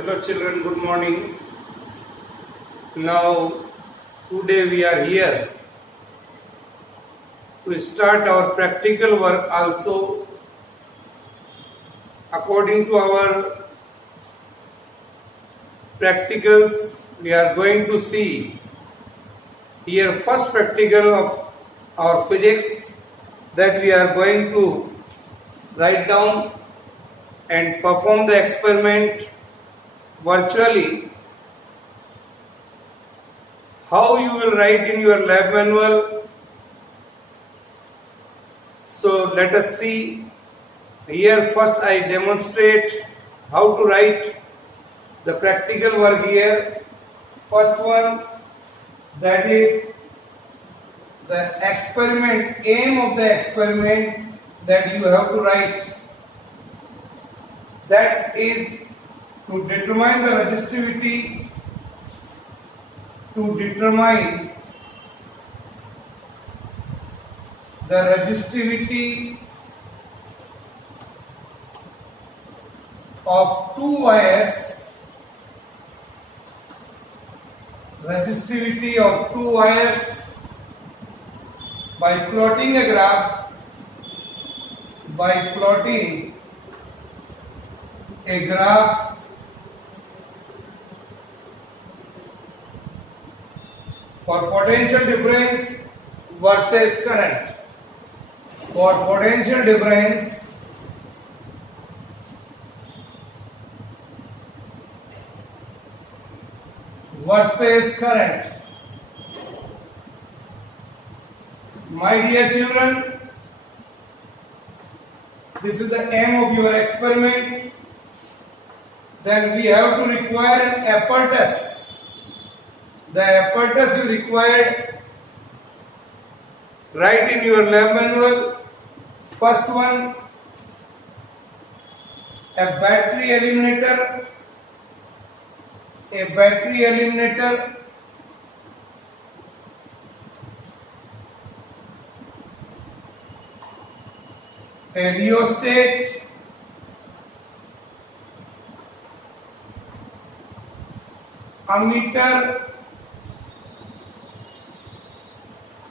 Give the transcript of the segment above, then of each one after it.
Hello children, good morning. Now today we are here to start our practical work also according to our practicals. We are going to see here first practical of our physics that we are going to write down and perform the experiment virtually. How you will write in your lab manual. So let us see. Here first I demonstrate how to write the practical work here. First one, that is the experiment, aim of the experiment that you have to write. That is to determine the resistivity, of two wires, by plotting a graph, for potential difference versus current. For potential difference versus current. My dear children, this is the aim of your experiment. Then we have to require an apparatus. The apparatus you required, write in your lab manual. First one, a battery eliminator, a rheostat, ammeter,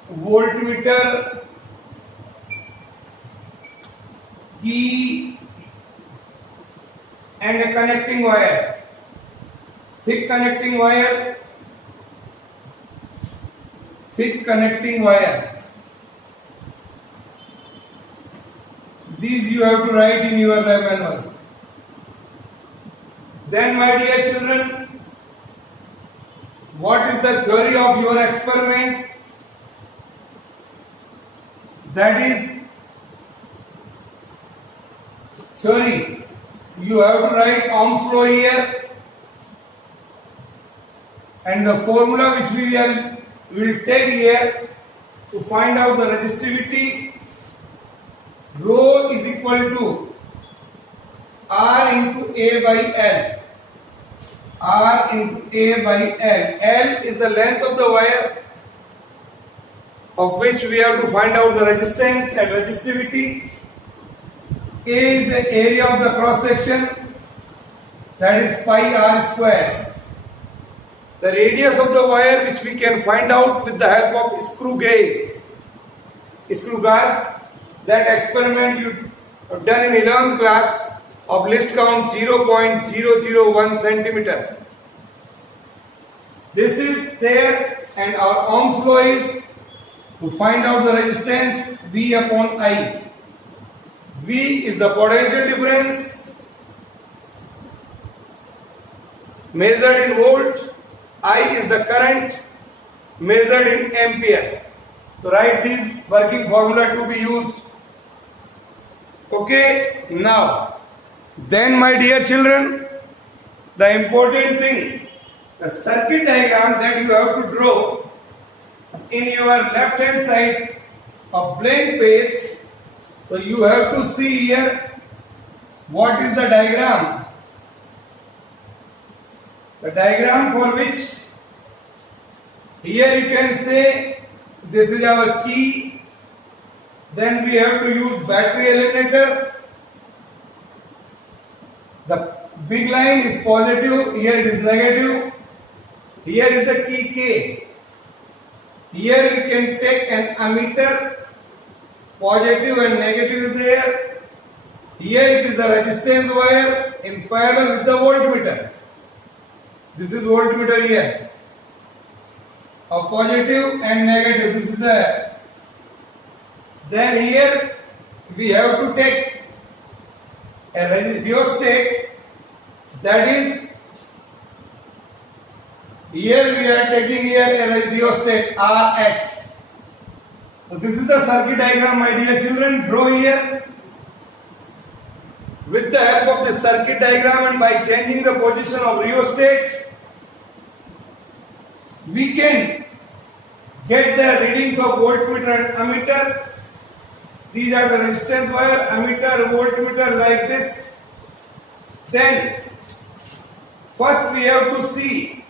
voltmeter, key, and a connecting wire, thick connecting wire. These you have to write in your lab manual. Then, my dear children, what is the theory of your experiment? That is theory. You have to write Ohm's law here, and the formula which we will take here to find out the resistivity. Rho is equal to R into A by L. L is the length of the wire, of which we have to find out the resistance and resistivity. A is the area of the cross section, that is pi r square. The radius of the wire, which we can find out with the help of screw gauge. That experiment you have done in 11th class of list count 0.001 centimeter. This is there, and our Ohm's law is to find out the resistance V upon I. V is the potential difference measured in volt. I is the current measured in ampere. So write this working formula to be used. Okay, now then, my dear children, the important thing, the circuit diagram that you have to draw in your left hand side of blank page. So you have to see here what is the diagram. The diagram for which here you can say this is our key. Then we have to use battery eliminator. The big line is positive, here it is negative. Here is the key K. Here we can take an ammeter, positive and negative is there. Here it is the resistance wire in parallel with the voltmeter. This is voltmeter here. A positive and negative. This is the. Then here we have to take a rheostat, that is, here we are taking here a rheostat Rx. So this is the circuit diagram, my dear children. Draw here. With the help of the circuit diagram and by changing the position of rheostat, we can get the readings of voltmeter and ammeter. These are the resistance wire, ammeter, voltmeter, like this. Then first we have to see,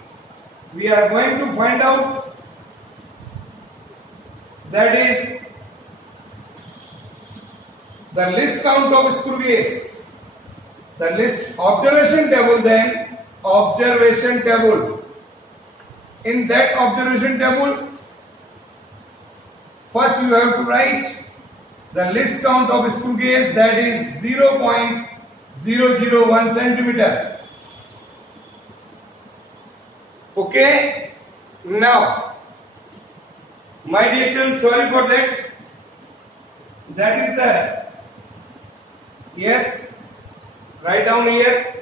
we are going to find out, that is the list count of screw gauge. The list observation table, then observation table. In that observation table, first you have to write the list count of screw gauge, that is 0.001 centimeter. Okay? Now, my dear children, sorry for that. That is the, yes, write down here.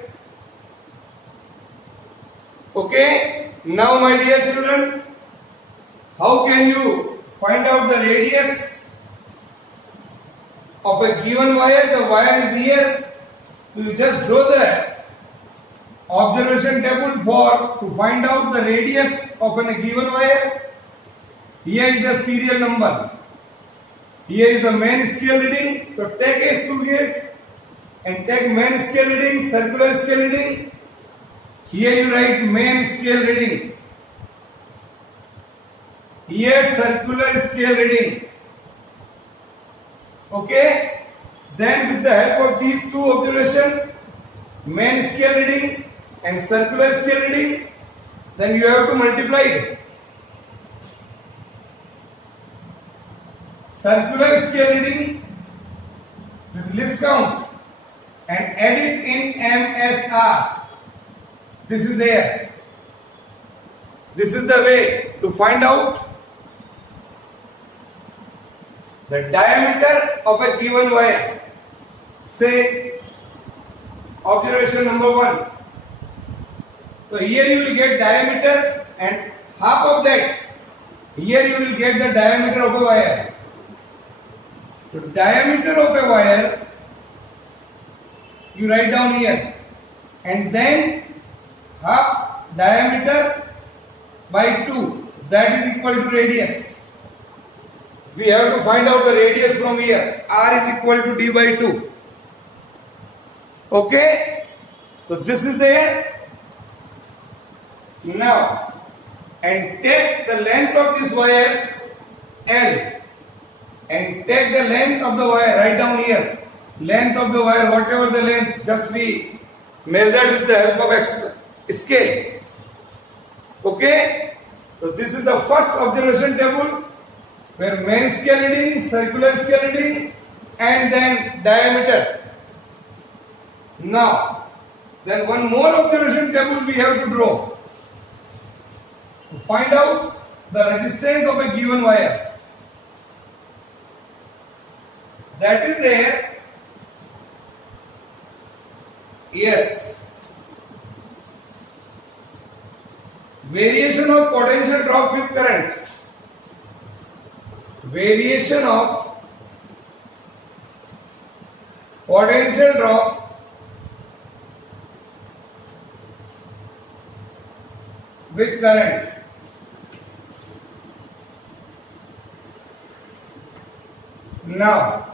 Okay? Now, my dear children, how can you find out the radius of a given wire? The wire is here. So you just draw the observation table to find out the radius of a given wire. Here is the serial number. Here is the main scale reading. So take a screw gauge and take main scale reading, circular scale reading. Here you write main scale reading. Here circular scale reading. Okay? Then with the help of these two observations, main scale reading and circular scale reading, then you have to multiply it. Circular scale reading with list count and add it in MSR. This is there. This is the way to find out the diameter of a given wire. Say observation number 1. So here you will get diameter and half of that, here you will get the diameter of a wire. So diameter of a wire you write down here, and then half diameter by 2, that is equal to radius. We have to find out the radius from here. R is equal to d by 2. Okay? So this is there. Now, and take the length of this wire L, and take the length of the wire, write down here. Length of the wire, whatever the length, just be measured with the help of scale. Okay? So this is the first observation table, where main scale reading, circular scale reading, and then diameter. Now, then one more observation table we have to draw to find out the resistance of a given wire. That is there. Yes. Variation of potential drop with current. Variation of potential drop with current. Now,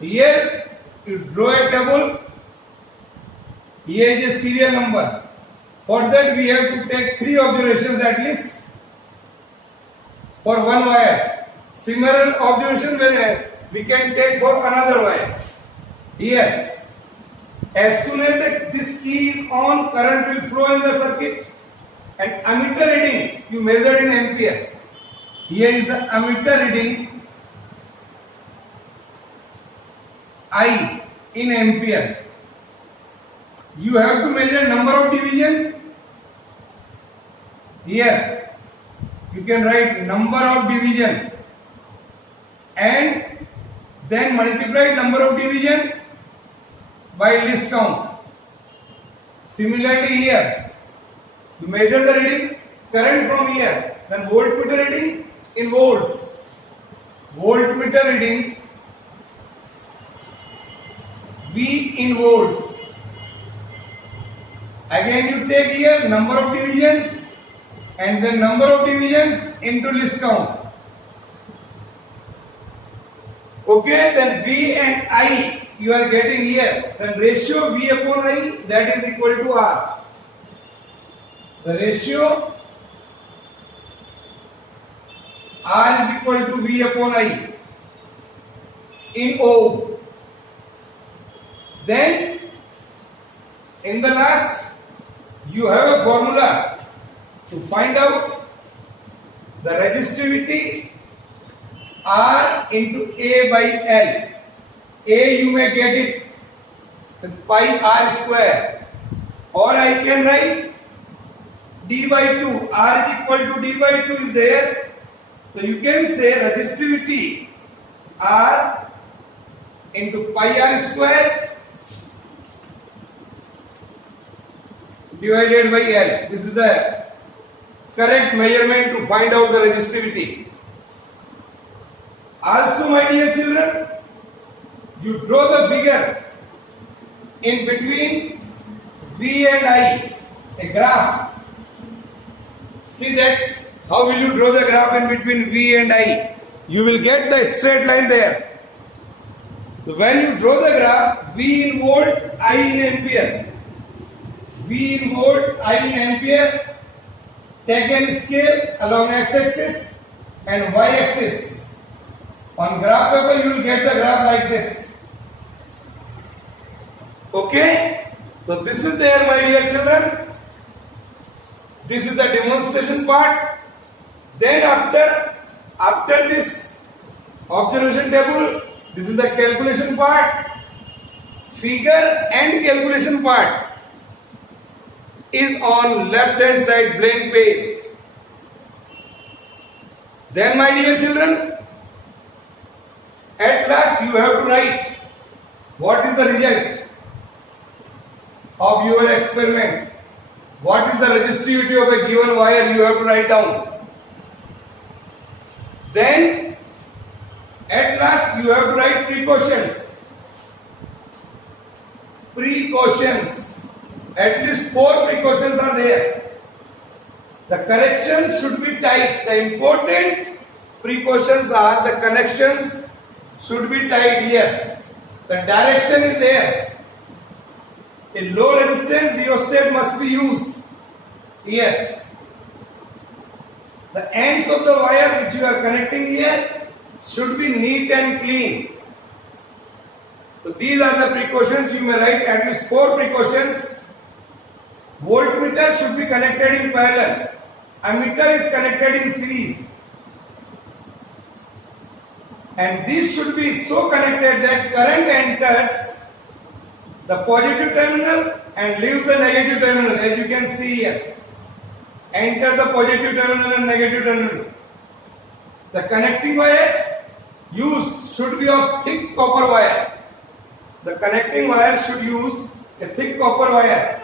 here you draw a table. Here is a serial number. For that we have to take 3 observations at least for one wire. Similar observation we can take for another wire. Here As soon as this key is on, current will flow in the circuit. And ammeter reading you measured in ampere. Here is the ammeter reading I in ampere. You have to measure number of division. Here you can write number of division and then multiply number of division by least count. Similarly here, you measure the reading current from here, then voltmeter reading in volts. Voltmeter reading V in volts. Again you take here number of divisions and then number of divisions into least count. Okay, then V and I you are getting here. Then ratio V upon I, that is equal to R. The ratio R is equal to V upon I in ohm. Then in the last you have a formula to find out the resistivity R into A by L. A you may get it with pi R square, or I can write D by 2. R is equal to D by 2 is there. So you can say resistivity R into pi R square divided by L. This is the correct measurement to find out the resistivity. Also, my dear children, you draw the figure in between V and I, a graph. See that how will you draw the graph in between V and I? You will get the straight line there. So when you draw the graph, V in volt, I in ampere. V in volt, I in ampere, take an scale along x-axis and y-axis. On graph paper you will get the graph like this. Okay? So this is there, my dear children. This is the demonstration part. Then after this observation table, this is the calculation part. Figure and calculation part is on left hand side blank page. Then, my dear children, at last you have to write what is the result of your experiment. What is the resistivity of a given wire, you have to write down. Then at last you have to write precautions. Precautions. At least 4 precautions are there. The connections should be tight. The important precautions are the connections should be tight here. The direction is there. A low resistance rheostat must be used here. The ends of the wire which you are connecting here should be neat and clean. So these are the precautions. You may write at least 4 precautions. Voltmeter should be connected in parallel. Ammeter is connected in series. And this should be so connected that current enters the positive terminal and leaves the negative terminal, as you can see here. Enters the positive terminal and negative terminal. The connecting wires used should be of thick copper wire. The connecting wires should use a thick copper wire.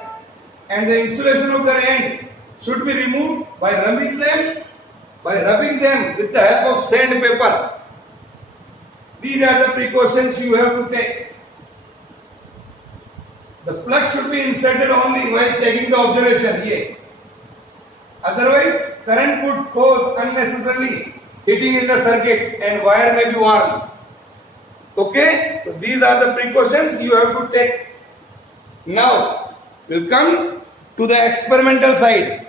And the insulation of the end should be removed by rubbing them with the help of sandpaper. These are the precautions you have to take. The plug should be inserted only while taking the observation here. Otherwise, current could cause unnecessarily heating in the circuit and wire may be warm. Okay? So these are the precautions you have to take. Now, we'll come to the experimental side.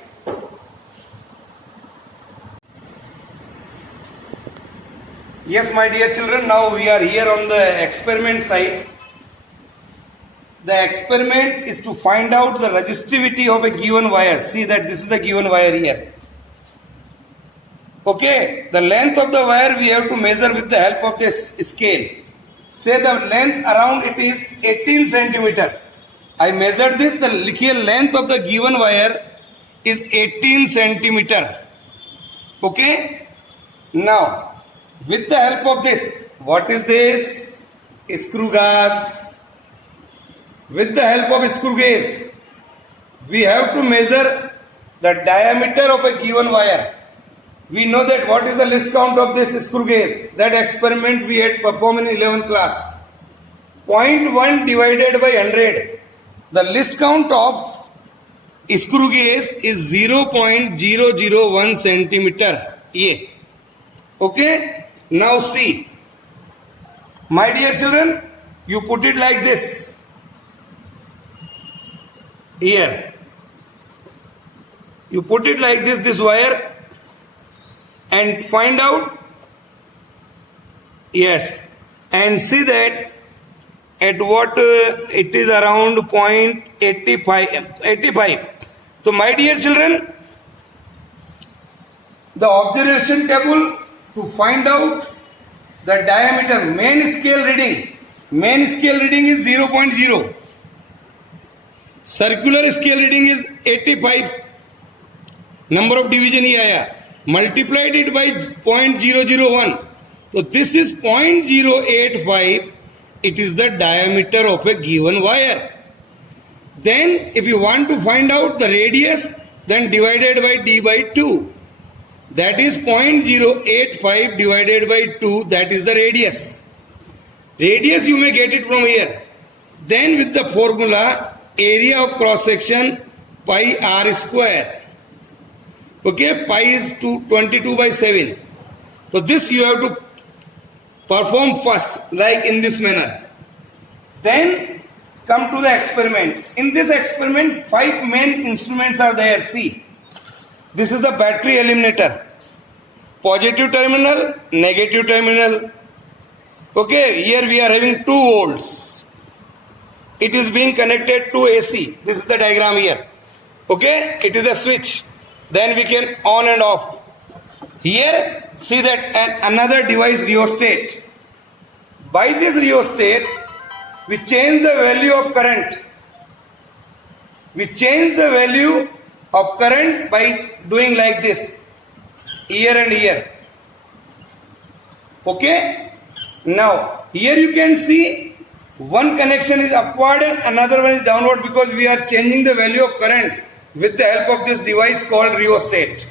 Yes, my dear children, now we are here on the experiment side. the experiment is to find out the resistivity of a given wire. See that this is the given wire here. Okay, the length of the wire we have to measure with the help of this scale. Say the length around it is 18 centimeter. I measured this, the length of the given wire is 18 centimeter. Okay, now with the help of this, what is this? Screw gauge. With the help of screw gauge, we have to measure the diameter of a given wire. We know that what is the least count of this screw gauge. That experiment we had performed in 11th class. 0.1 divided by 100. The least count of screw gauge is 0.001 centimeter. Yeah. Okay. Now see. My dear children, you put it like this. Here. You put it like this wire. And find out, yes, and see that at what it is around 0.85. So my dear children, the observation table to find out the diameter, main scale reading is 0.0. Circular scale reading is 85. Number of division ही आया. Multiplied it by 0.001. So this is 0.085. It is the diameter of a given wire. Then if you want to find out the radius, then divided by d by 2. That is 0.085 divided by 2. That is the radius. Radius you may get it from here. Then with the formula, area of cross section pi r square. Okay, pi is 22 by 7. So this you have to perform first, like in this manner. Then come to the experiment. In this experiment, 5 main instruments are there. See, this is the battery eliminator. Positive terminal, negative terminal. Okay, here we are having 2 volts. It is being connected to AC. This is the diagram here. Okay, it is a switch. Then we can on and off. Here, see that another device rheostat. By this rheostat, we change the value of current. We change the value of current by doing like this, here and here. Okay? Now, here you can see one connection is upward and another one is downward because we are changing the value of current with the help of this device called rheostat.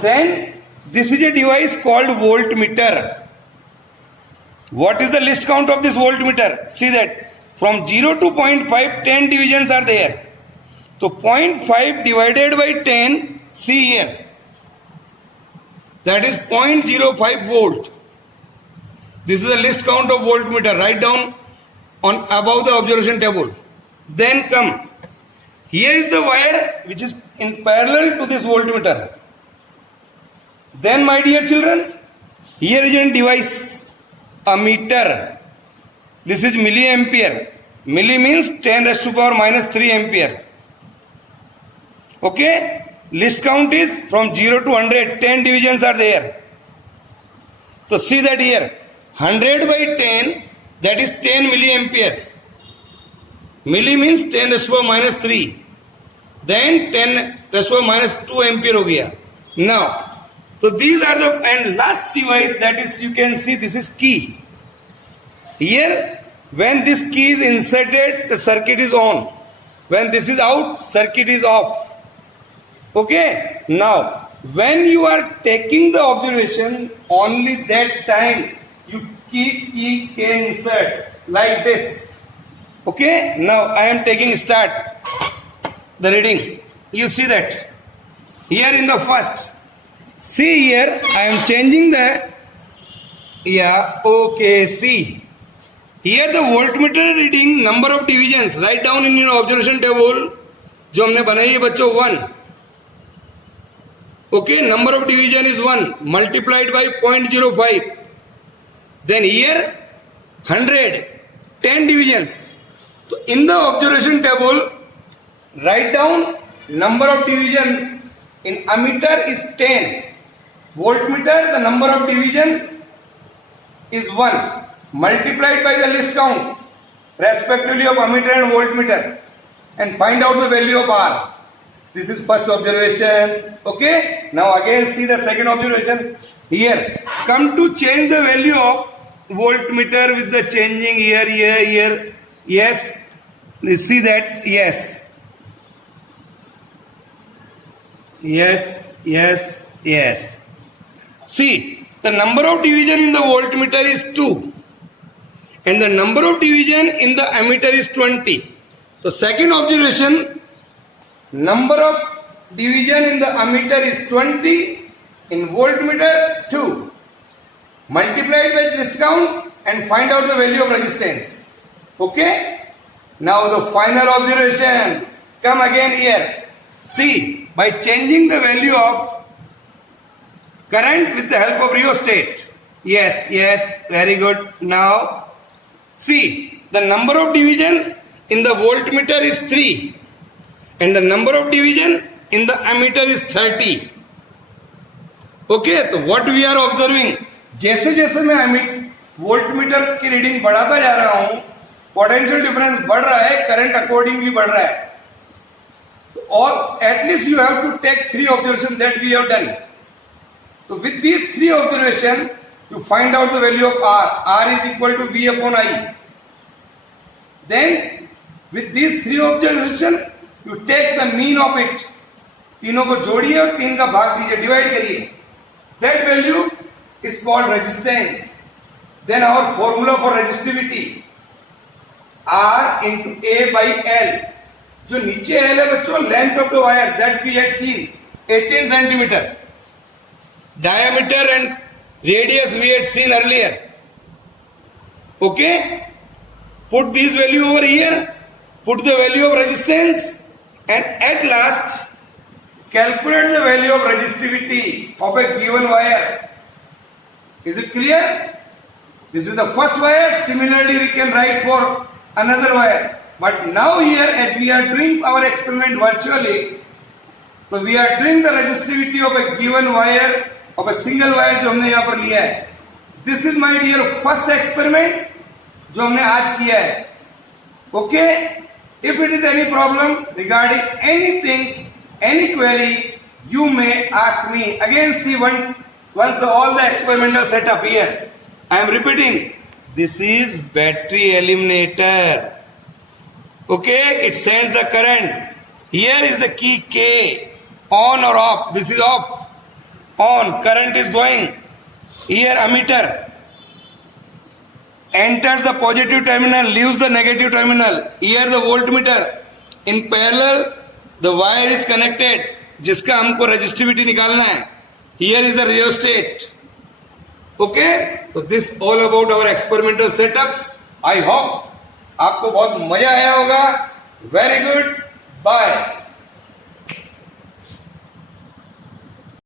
Then this is a device called voltmeter. What is the least count of this voltmeter? See that from 0 to 0.5, 10 divisions are there. So 0.5 divided by 10, see here. That is 0.05 volt. This is the least count of voltmeter. Write down on above the observation table. Then come. Here is the wire which is in parallel to this voltmeter. Then my dear children, here is a device, a meter. This is milliampere. Milli means 10 raised to power minus 3 ampere. Okay? Least count is from 0 to 100. 10 divisions are there. So see that here. 100 by 10, that is 10 milliampere. Milli means 10 raised to power minus 3. Then 10 raised to power minus 2 ampere ho gaya. Now, so these are the, and last device, that is, you can see this is key. Here, when this key is inserted, the circuit is on. When this is out, circuit is off. Okay? Now, when you are taking the observation, only that time you keep key K insert like this. Okay? Now, I am taking start. The reading. You see that. Here in the first. See here, I am changing the, see. Here the voltmeter reading, number of divisions, write down in your observation table, जो हमने बनाई है बच्चों 1. Okay, number of division is 1, multiplied by 0.05. Then here, 100, 10 divisions. So in the observation table, write down number of division in ammeter is 10. Voltmeter, the number of division is 1 multiplied by the list count respectively of ammeter and voltmeter and find out the value of R. This is first observation. Okay. Now again see the second observation here. Come to change the value of voltmeter with the changing here. Yes. You see that? Yes. See, the number of division in the voltmeter is 2 and the number of division in the ammeter is 20. So second observation, number of division in the ammeter is 20, in voltmeter 2. Multiply it by list count and find out the value of resistance. Okay. Now the final observation. Come again here. See, by changing the value of current with the help of rheostat. Yes, very good. Now, see, the number of division in the voltmeter is 3 and the number of division in the ammeter is 30. Okay, so what we are observing, जैसे जैसे मैं voltmeter की reading बढ़ाता जा रहा हूं, potential difference बढ़ रहा है, करंट अकॉर्डिंगली बढ़ रहा है. Or at least you have to take 3 observations that we have done. So with these 3 observations, you find out the value of R. R is equal to V upon I. Then with these 3 observations, you take the mean of it. तीनों को जोड़िए और 3 का भाग दीजिए, divide करिए. That value is called resistance. Then our formula for resistivity, R into A by L. जो नीचे L है बच्चों, length of the wire that we had seen 18 centimetre, diameter and radius we had seen earlier. Okay, put these value over here, put the value of resistance, and at last calculate the value of resistivity of a given wire. Is it clear? This is the first wire. Similarly we can write for another wire. But now here, as we are doing our experiment virtually, so we are doing the resistivity of a given wire, of a single wire जो हमने यहाँ पर लिया है. This is my dear first experiment जो हमने आज किया है. Okay? If it is any problem regarding anything, any query, you may ask me. Again, see once all the experimental setup here. I am repeating. This is battery eliminator. Okay, it sends the current. Here is the key K, on or off. This is off. On, current is going. Here ammeter enters the positive terminal, leaves the negative terminal. Here the voltmeter. In parallel, the wire is connected, जिसका हमको resistivity निकालना है. Here is the rheostat. Okay, so this all about our experimental setup. I hope आपको बहुत मजा आया होगा. Very good, bye.